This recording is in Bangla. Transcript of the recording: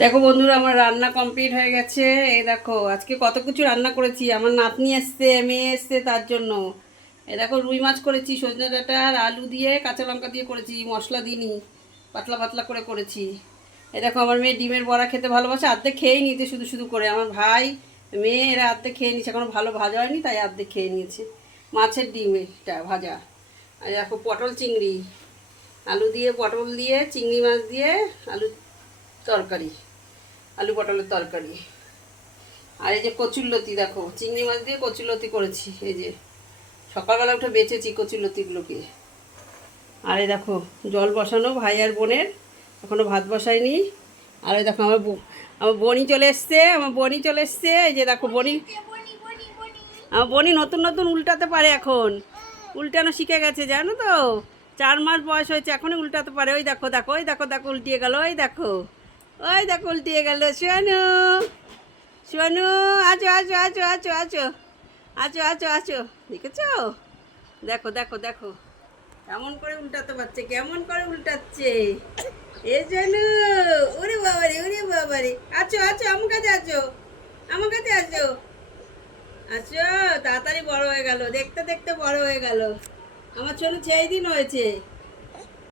দেখো বন্ধুরা, আমার রান্না কমপ্লিট হয়ে গেছে। এই দেখো আজকে কত কিছু রান্না করেছি। আমার নাতনি এসছে, মেয়ে এসছে, তার জন্য। এই দেখো রুই মাছ করেছি, সজনে ডাঁটা আর আলু দিয়ে কাঁচা লঙ্কা দিয়ে করেছি, মশলা দিইনি, পাতলা পাতলা করে করেছি। এই দেখো আমার মেয়ে ডিমের বড়া খেতে ভালোবাসে, আর্ধেক খেয়েই নিতে শুধু শুধু করে। আমার ভাই, মেয়ে এরা আর্ধেক খেয়ে নিচ্ছে, এখনো ভালো ভাজা হয়নি তাই আর্ধেক খেয়ে নিয়েছে। মাছের ডিম এটা ভাজা। আর দেখো পটল চিংড়ি, আলু দিয়ে পটল দিয়ে চিংড়ি মাছ দিয়ে আলু তরকারি, আলু পটলের তরকারি। আর এই যে কচুরলতি, দেখো চিংড়ি মাছ দিয়ে কচুরলতি করেছি। এই যে সকালবেলা উঠে বেঁচেছি কচুরলতিগুলোকে। আর এই দেখো জল বসানো ভাই আর বোনের, এখনও ভাত বসায়নি। আর এই দেখো আমার বনি চলে এসছে, আমার বনি চলে এসছে। এই যে দেখো বনি, আমার বনি নতুন নতুন উল্টাতে পারে এখন, উল্টানো শিখে গেছে জানো তো। 4 মাস বয়স হয়েছে, এখনই উল্টাতে পারে। ওই দেখো দেখো, ওই দেখো দেখো উল্টিয়ে গেল, ওই দেখো, ওই দেখো উল্টিয়ে গেল। সোনু, সোনু, আছো আছো আছো আছো আছো আছো আছো আছো, দেখেছো? দেখো দেখো দেখো কেমন করে উল্টাতে পারছে, কেমন করে উল্টাচ্ছে। এ জানু, ওরে বাবারে, ওরে বাবারে। আছো আছো, আমার কাছে আছো, আমার কাছে আছো, আচ্ছা। তাড়াতাড়ি বড় হয়ে গেল, দেখতে দেখতে বড় হয়ে গেল। আমার ছোট 6 দিন হয়েছে।